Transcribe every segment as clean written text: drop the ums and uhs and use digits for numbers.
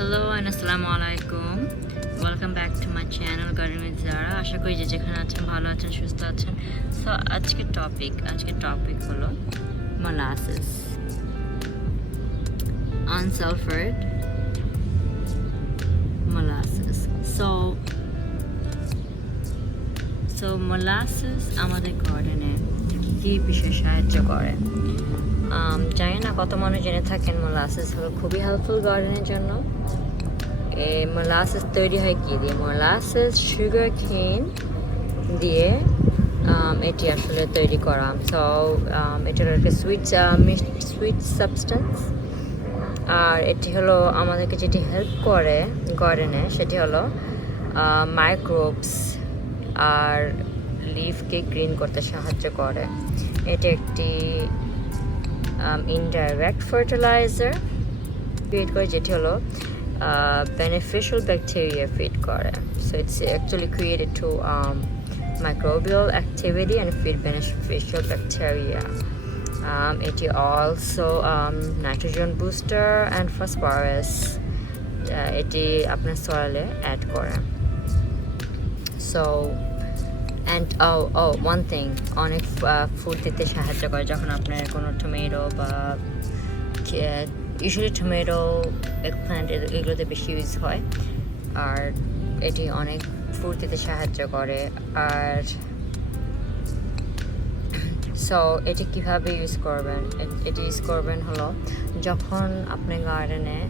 Hello and assalamu alaikum. Welcome back to my channel Garden with Zara. আশা করি যে যেখানে আছেন ভালো আছেন সুস্থ আছেন। সো আজকের টপিক হলো molasses, unsulphured molasses. So molasses আমাদের গার্ডেনে কি বিষয়ে সাহায্য করে? জানি না কত মানুষ জেনে থাকেন molasses হলো খুবই হেল্পফুল গার্ডেনের জন্য। molasses তৈরি হয় কি দিয়ে? molasses সুগার কেন দিয়ে এটি আসলে তৈরি করা। সো এটার একটা সুইট সাবস্টেন্স, আর এটি হলো আমাদেরকে যেটি হেল্প করে গার্ডেনে সেটি হলো মাইক্রোবস আর লিফকে গ্রিন করতে সাহায্য করে। এটি একটি indirect fertilizer feed করে, যেটি হলো beneficial bacteria feed করে. So it's actually created to microbial activity and feed beneficial bacteria. It also nitrogen booster and phosphorus এটি আপনার সয়েলে অ্যাড করে। So and one thing, অনেক ফুড দিতে সাহায্য করে যখন আপনার কোনো টমেটো বা ইউজুয়ালি টমেটো, এগপ্ল্যান্ট এগুলোতে বেশি ইউজ হয়, আর এটি অনেক ফুড দিতে সাহায্য করে। আর সো এটি কীভাবে ইউজ করবেন? এটি ইউজ করবেন হলো যখন আপনি গার্ডেনে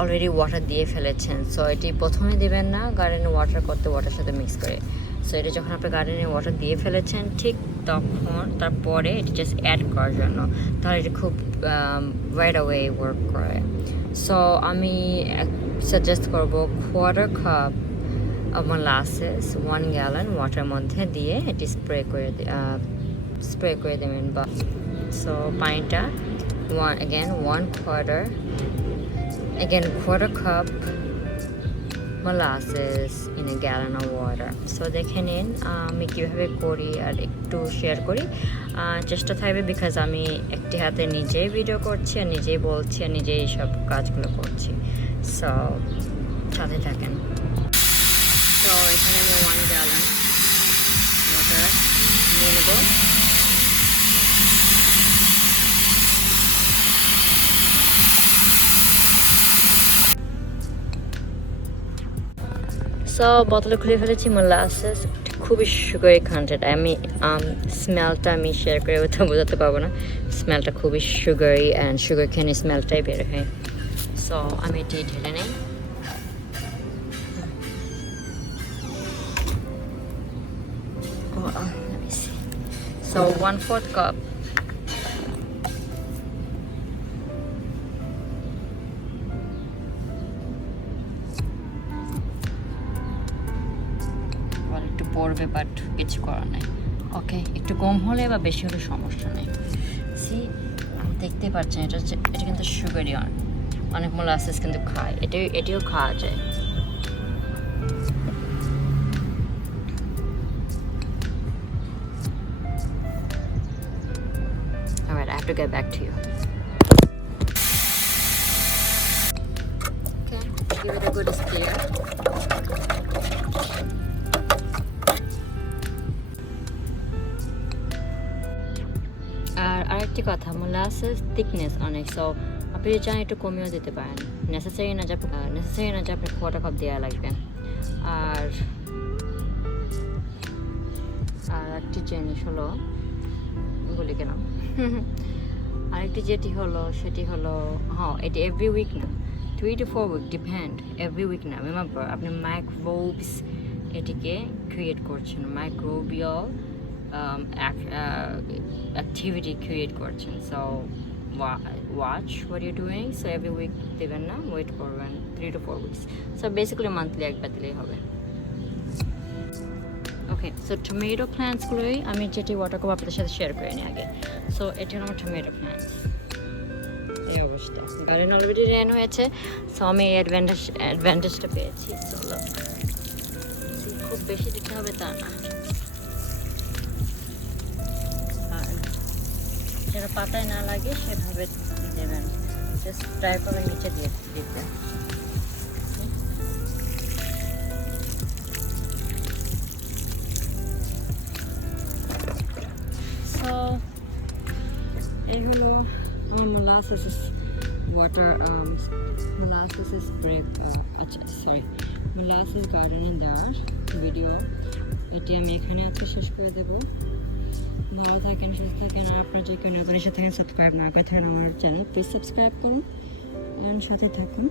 অলরেডি ওয়াটার দিয়ে ফেলেছেন। সো এটি প্রথমে দেবেন না গার্ডেনে ওয়াটার করতে, ওয়াটার সাথে মিক্স করে। সো এটা যখন আপনি গার্ডেনে ওয়াটার দিয়ে ফেলেছেন ঠিক তখন তারপরে এটি জাস্ট অ্যাড করার জন্য, তাহলে এটি খুব রাইট অ্যাওয়ে ওয়ার্ক করে। সো আমি সাজেস্ট করবো quarter cup molasses 1 gallon water মধ্যে দিয়ে এটি স্প্রে করে দেবেন। বা সো পানিটা quarter cup molasses in a gallon of water. So দেখে নিন আমি কীভাবে করি আর একটু শেয়ার করি। চেষ্টা থাকবে, বিকজ আমি একটি হাতে নিজেই ভিডিও করছি আর নিজেই বলছি আর নিজেই সব কাজগুলো করছি। সো সাথে থাকেন। তো এখানে আমি 1 gallon ওয়াটার নিয়ে নেব। সো বোতলে খুলে ফেলেছি molasses, খুবই সুগারি কন্টেন্ট। আমি স্মেলটা আমি শেয়ার করে বোঝাতে পারবো না। স্মেলটা খুবই সুগারি অ্যান্ড সুগার কেনের স্মেলটাই বের হয়। সো আমি এটি ঢেলে নেই। So 1/4 cup একটু পড়বে, বাট কিছু করার নেই। ওকে, একটু কম হলে বা বেশি হলে সমস্যা নেই। দেখতে পাচ্ছেন এটা কিন্তু সুগারি। অনেক molasses কিন্তু খায়, এটিও খাওয়া যায়। Alright, I have to get back to you. Okay, give it a good stir. আর আরেকটি কথা, molasses thickness অনেক, সো আপনি যদি চান একটু কমিয়েও দিতে পারেন। নেসেসারি না যে আপনি কোয়ার্টার কাপ দেওয়া লাগবে। আর একটি জিনিস হলো বলি গেলাম আরেকটি সেটি হলো এটি এভরি উইক না, 3 to 4 week, depend. Every week না, রিমেম্বার আপনি মাইক্রোবস এটিকে ক্রিয়েট করছেন, মাইক্রোবিয়াল অ্যাক্টিভিটি ক্রিয়েট করছেন। So watch what you doing. So every week দেবেন না, ওয়েট করবেন 3 to 4 weeks. So basically monthly একবার দিলেই হবে। ওকে, সো টমেটো প্ল্যান্টসগুলোই আমি যেটি ওয়াটার কাপ আপনাদের সাথে শেয়ার করে নিই আগে। সো এটি হলো আমার টমেটো প্ল্যান্টস। এই অবস্থা, গার্ডেন অলরেডি রেন হয়েছে। সো আমি এই অ্যাডভান্টেজটা পেয়েছি। চলো, খুব বেশি দিতে হবে তা না, আর যেটা পাতায় না লাগে সেভাবে দেবেন। জাস্ট ট্রাই করে নিচে দিয়ে দিতে। সো এই হলো আমার মোলাসেস ওয়াটার মোলাসেস ব্রেক, আচ্ছা সরি, মোলাসেস গার্ডেনিং দেওয়ার ভিডিও এটি আমি এখানে আজকে শেষ করে দেবো। ভালো থাকেন, সুস্থ থাকেন, আর আপনার যে কেউ নতুন এসে থাকেন সাবস্ক্রাইব না করে থাকেন আমার চ্যানেল, প্লিজ সাবস্ক্রাইব করুন এবং সাথে থাকুন।